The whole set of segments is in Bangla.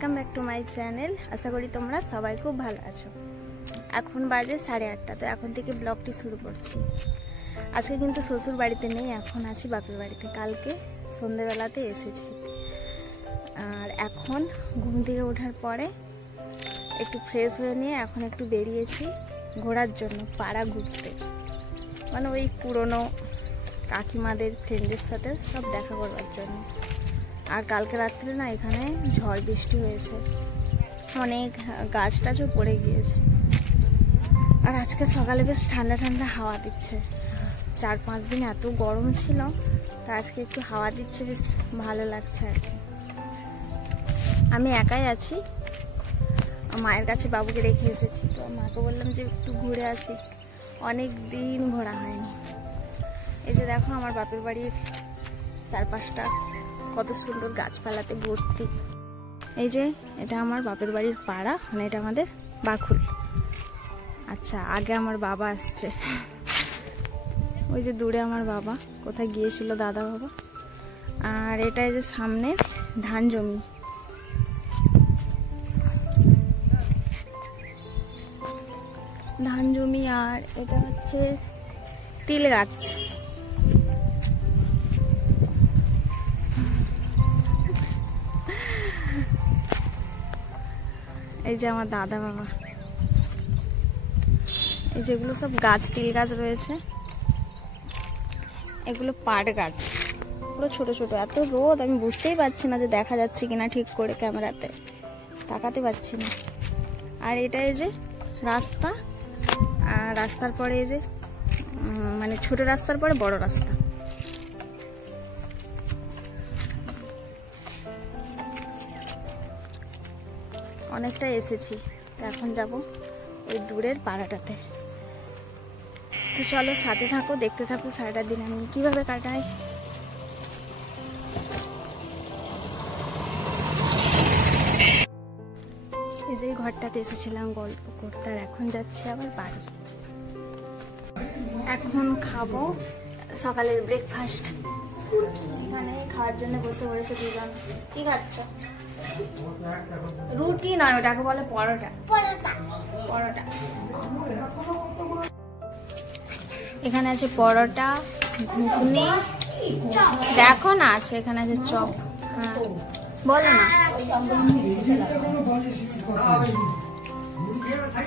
Welcome back to my channel. আশা করি তোমরা সবাই খুব ভালো আছো। এখন বাজে 8:30, তো এখন থেকে ব্লগটি শুরু করছি। আজকে কিন্তু শ্বশুর বাড়িতে নেই, এখন আছি বাপের বাড়িতে। কালকে সন্ধ্যেবেলাতে এসেছি। আর এখন ঘুম থেকে ওঠার পরে একটু ফ্রেশ হয়ে নিয়ে এখন একটু বেরিয়েছি ঘোরার জন্য, পাড়া ঘুরতে। মানে ওই পুরনো কাকিমাদের ফ্রেন্ডের সাথে সব দেখা করবার জন্য। আর কালকে রাত্রে না এখানে ঝড় বৃষ্টি হয়েছে, অনেক গাছ টাছও পড়ে গিয়েছে। আর আজকে সকালে বেশ ঠান্ডা ঠান্ডা হাওয়া দিচ্ছে। 4-5 দিন এত গরম ছিল, তা আজকে একটু হাওয়া দিচ্ছে, বেশ ভালো লাগছে আর কি। আমি একাই আছি, মায়ের কাছে বাবুকে রেখে এসেছি। তো মাকে বললাম যে একটু ঘুরে আসি, অনেক দিন ঘোরা হয়নি। এই যে দেখো আমার বাপের বাড়ির চারপাশটা কত সুন্দর গাছপালাতে ভর্তি। এই যে এটা আমার বাপের বাড়ির পাড়া, মানে এটা আমাদের বাকুল। আচ্ছা, আগে আমার বাবা আসছে, ওই যে দূরে আমার বাবা কোথায় গিয়েছিল, দাদা বাবা। আর এটা এই যে সামনে ধান জমি, আর এটা হচ্ছে তিল গাছ। এই যে আমার দাদা বাবা, এই যেগুলো সব গাছ, তিল গাছ রয়েছে, এগুলো পাট গাছ, পুরো ছোট ছোট। এত রোদ, আমি বুঝতেই পারছি না যে দেখা যাচ্ছে কিনা ঠিক করে, ক্যামেরাতে তাকাতে পারছি না। আর এটা এই যে রাস্তা, আর রাস্তার পরে এই যে মানে ছোট রাস্তার পরে বড় রাস্তা। অনেকটা এসেছি, তো এখন যাব ওই দূরের পাড়াটাতে। তো চলো সাথে থাকো, দেখতে থাকো সারাটা দিন আমি কিভাবে কাটাই। এই যে ঘরটাতে এসেছিলাম গল্প করতে, আর এখন যাচ্ছি আবার বাড়ি। এখন খাবো সকালের ব্রেকফাস্ট। এখানে খাওয়ার জন্য বসে পড়েছে দুজন। কি খাচ্ছ? রুটি নয়, ওটাকে বলে পরোটা। পরোটা এখানে আছে পরোটা, ঘুগনি, দেখো না আছে এখানে আছে চপ। হ্যাঁ বলো না,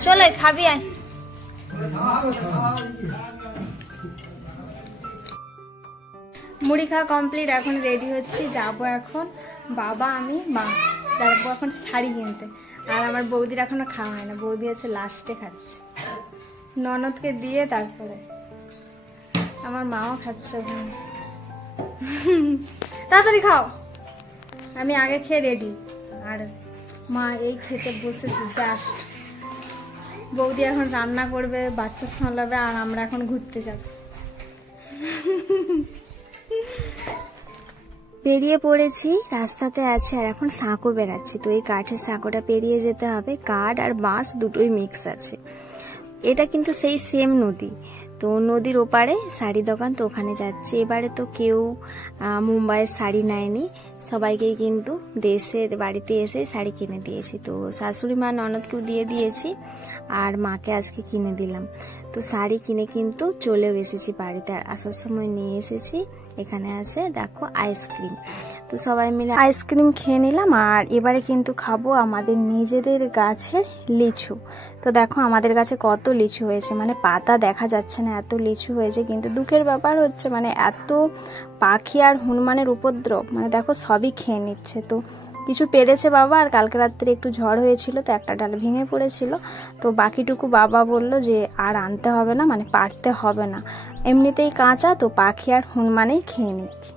চলে খাবি আয়। মুড়ি খাওয়া কমপ্লিট, এখন রেডি হচ্ছি, যাবো এখন বাবা আমি মা যাবো এখন শাড়ি কিনতে। আর আমার বৌদির এখনো খাওয়া হয় না, বৌদি আছে লাস্টে খাচ্ছে, ননদকে দিয়ে তারপরে আমার মাও খাচ্ছে ওখানে। তাড়াতাড়ি খাও, আমি আগে খেয়ে রেডি, আর মা এই খেতে বসেছে জাস্ট। বৌদি এখন রান্না করবে, বাচ্চা সামলাবে, আর আমরা এখন ঘুরতে যাব। পেরিয়ে পড়েছি, রাস্তাতে আছে, আর এখন সাঁকো বেড়াচ্ছি। তো এই কাঠের সাঁকোটা পেরিয়ে যেতে হবে, কাঠ আর বাঁশ দুটোই মিক্স আছে। এটা কিন্তু সেই সেম নদী, তো নদীর ওপারে শাড়ি দোকান, তো ওখানে যাচ্ছি। এবারে তো কেউ মুম্বাইয়ের শাড়ি নেয়নি, সবাইকেই কিন্তু দেশের বাড়িতে এসে শাড়ি কিনে দিয়েছি। তো শাশুড়ি মা ননদকেও দিয়ে দিয়েছি, আর মাকে আজকে কিনে দিলাম। তো শাড়ি কিনে কিন্তু চলেও এসেছি বাড়িতে, আর আসার সময় নিয়ে এসেছি এখানে আছে দেখো আইসক্রিম। তো সবাই মিলে আইসক্রিম খেয়ে নিলাম। আর এবারে কিন্তু খাবো আমাদের নিজেদের গাছের লিচু। তো দেখো আমাদের গাছে কত লিচু হয়েছে, মানে পাতা দেখা যাচ্ছে না, এত লিচু হয়েছে। কিন্তু দুঃখের ব্যাপার হচ্ছে, মানে এত পাখি আর হনুমানের উপদ্রব, মানে দেখো সবই খেয়ে নিচ্ছে। তো কিছু পেরেছে বাবা, আর কালকে রাত্রে একটু ঝড় হয়েছিল, তো একটা ডাল ভেঙে পড়েছিল। তো বাকিটুকু বাবা বলল যে আর আনতে হবে না, মানে পারতে হবে না, এমনিতেই কাঁচা, তো পাখি আর হনুমানেই খেয়ে নিচ্ছে।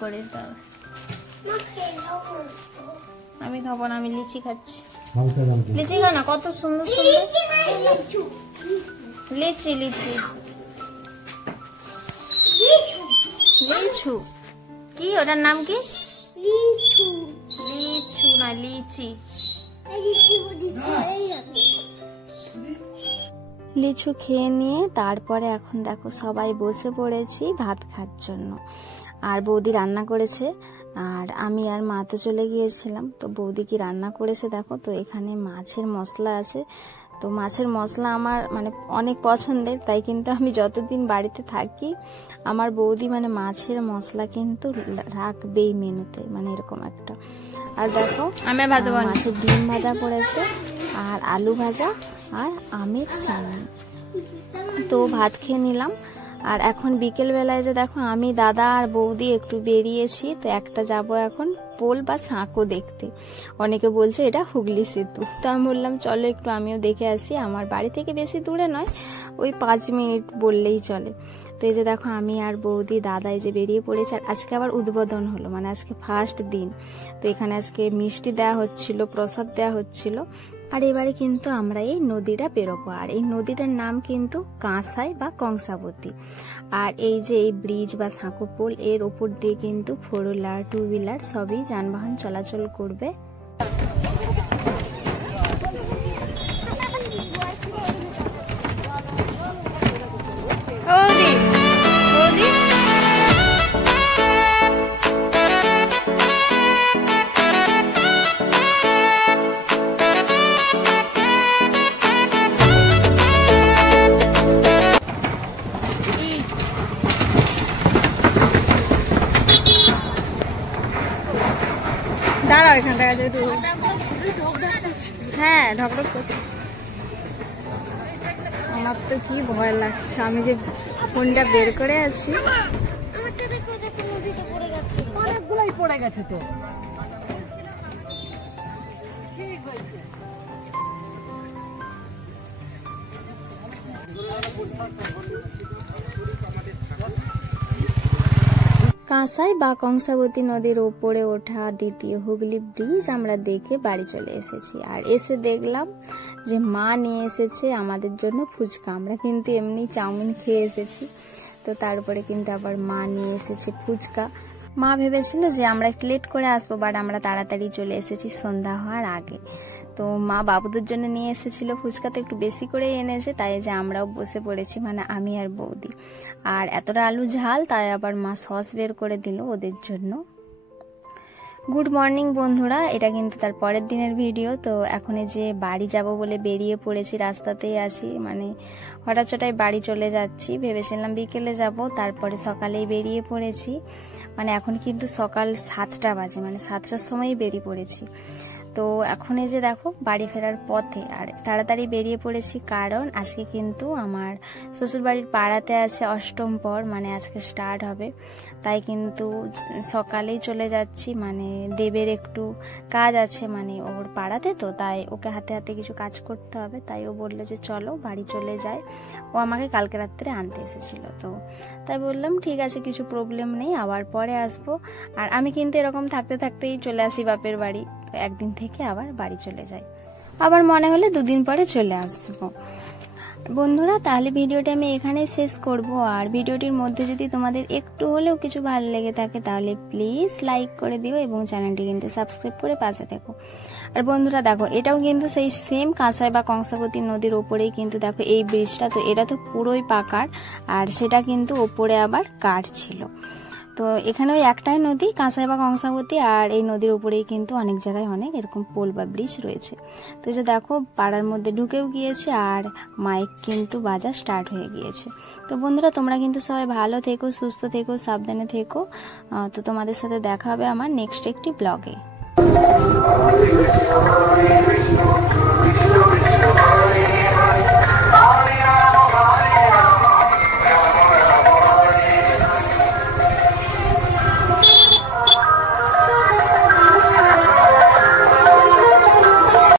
করে দাও, আমি খাবো না, আমি লিচি খাচ্ছি। লিচি খা না, কত সুন্দর সুন্দর লিচি। লিচি লিচু কি, ওটার নাম কি? লিচু। লিচু না লিচি। লিচু খেয়ে নিয়ে তারপরে এখন দেখো সবাই বসে পড়েছি ভাত খাওয়ার জন্য। আর বৌদি রান্না করেছে, আর আমি আর মা তো চলে গিয়েছিলাম। তো বৌদি কি রান্না করেছে দেখো। তো এখানে মাছের মশলা আছে। তো মাছের মশলা আমার মানে অনেক পছন্দের, তাই কিন্তু আমি যতদিন বাড়িতে থাকি আমার বৌদি মানে মাছের মশলা কিন্তু রাখবেই মেনুতে, মানে এরকম একটা। আর দেখো মাছের ডিম ভাজা করেছে, আর আলু ভাজা, আর আমের চাটনি। তো ভাত খেয়ে নিলাম। আর এখন বিকেল বেলায় যে দেখো আমি, দাদা আর বৌদি একটু বেরিয়েছি। তো একটা যাব এখন পোল বা সাঁকো দেখতে। অনেকে বলছে এটা হুগলি সেতু। তো আমি বললাম চলো একটু আমিও দেখে আসি। আমার বাড়ি থেকে বেশি দূরে নয়, ওই 5 মিনিট বললেই চলে। তো এই যে দেখো আমি আর বৌদি দাদা এই যে বেরিয়ে পড়েছে। আর আজকে আবার উদ্বোধন হলো, মানে আজকে ফার্স্ট দিন। তো এখানে আজকে মিষ্টি দেওয়া হচ্ছিল, প্রসাদ দেওয়া হচ্ছিল। আর এবারে কিন্তু আমরা এই নদীটা পেরোবো। আর এই নদীটার নাম কিন্তু কাঁসাই বা কংসাবতী। আর এই যে এই ব্রিজ বা সাঁকো পোল, এর ওপর দিয়ে কিন্তু 4 হুইলার 2 হুইলার সবই যানবাহন চলাচল করবে। দাঁড়াও এখানটা যেহেতু, হ্যাঁ ঢকঢক করছে। আমার তো কি ভয় লাগছে, আমি যে ফোনটা বের করে আছি। অনেকগুলাই পড়ে গেছে তো। কাঁসাই বা কংসাবতী নদীর ওপরে ওঠা দ্বিতীয় হুগলি ব্রিজ আমরা দেখে বাড়ি চলে এসেছি। আর এসে দেখলাম যে মা নিয়ে এসেছে আমাদের জন্য ফুচকা। আমরা কিন্তু এমনি চাউমিন খেয়ে এসেছি, তো তারপরে কিন্তু আবার মা নিয়ে এসেছে ফুচকা। মা ভেবেছিল যে আমরা একটু লেট করে আসবো, বাট আমরা তাড়াতাড়ি চলে এসেছি সন্ধ্যা হওয়ার আগে। তো মা বাবুদের জন্য নিয়ে এসেছিল ফুচকা, তো একটু বেশি করেই এনেছে, তাই যে আমরাও বসে পড়েছি, মানে আমি আর বৌদি। আর এতটা আলু ঝাল, তাই আবার মা সস বের করে দিল ওদের জন্য। গুড মর্নিং বন্ধুরা, এটা কিন্তু তার পরের দিনের ভিডিও। তো এখন যে বাড়ি যাব বলে বেরিয়ে পড়েছি, রাস্তাতেই আছি, মানে হঠাৎ চটাই বাড়ি চলে যাচ্ছি। ভেবেছিলাম বিকেলে যাব, তারপরে সকালেই বেরিয়ে পড়েছি। মানে এখন কিন্তু সকাল 7টা বাজে, মানে 7টার সময়ই বেরিয়ে পড়েছি। তো এখন এই যে দেখো বাড়ি ফেরার পথে। আর তাড়াতাড়ি বেরিয়ে পড়েছি কারণ আজকে কিন্তু আমার শ্বশুরবাড়ির পাড়াতে আছে অষ্টম পর, মানে আজকে স্টার্ট হবে। তাই কিন্তু সকালেই চলে যাচ্ছি, মানে দেবের একটু কাজ আছে মানে ওর পাড়াতে, তো তাই ওকে হাতে হাতে কিছু কাজ করতে হবে। তাই ও বললো যে চলো বাড়ি চলে যায়। ও আমাকে কালকে রাত্রে আনতে এসেছিল, তো তাই বললাম ঠিক আছে, কিছু প্রবলেম নেই, আবার পরে আসবো। আর আমি কিন্তু এরকম থাকতে থাকতেই চলে আসি বাপের বাড়ি, একদিন থেকে আবার বাড়ি চলে যাই, আবার মনে হলে 2 দিন পরে চলে আসবো। বন্ধুরা তাহলে ভিডিওটা আমি এখানে শেষ করব। আর ভিডিওটির মধ্যে যদি তোমাদের একটু হলেও কিছু ভালো লেগে থাকে তাহলে প্লিজ লাইক করে দিও এবং চ্যানেলটি কিন্তু সাবস্ক্রাইব করে পাশে থেকো। আর বন্ধুরা দেখো এটাও কিন্তু সেই সেম কাঁসাই বা কংসাবতী নদীর ওপরেই কিন্তু দেখো এই ব্রিজটা। তো এটা তো পুরোই পাকার, আর সেটা কিন্তু ওপরে আবার কাঠ ছিল। তো এখানে ওই একটাই নদী কাঁসাই বা কংসাবতী, আর এই নদীর উপরেই কিন্তু অনেক জায়গায় অনেক এরকম পোল বা ব্রিজ রয়েছে। তো যে দেখো পাড়ার মধ্যে ঢুকেও গিয়েছে, আর মাইক কিন্তু বাজা স্টার্ট হয়ে গিয়েছে। তো বন্ধুরা তোমরা কিন্তু সবাই ভালো থেকো, সুস্থ থেকো, সাবধানে থেকো। তো তোমাদের সাথে দেখা হবে আমার নেক্সট একটি ব্লগে।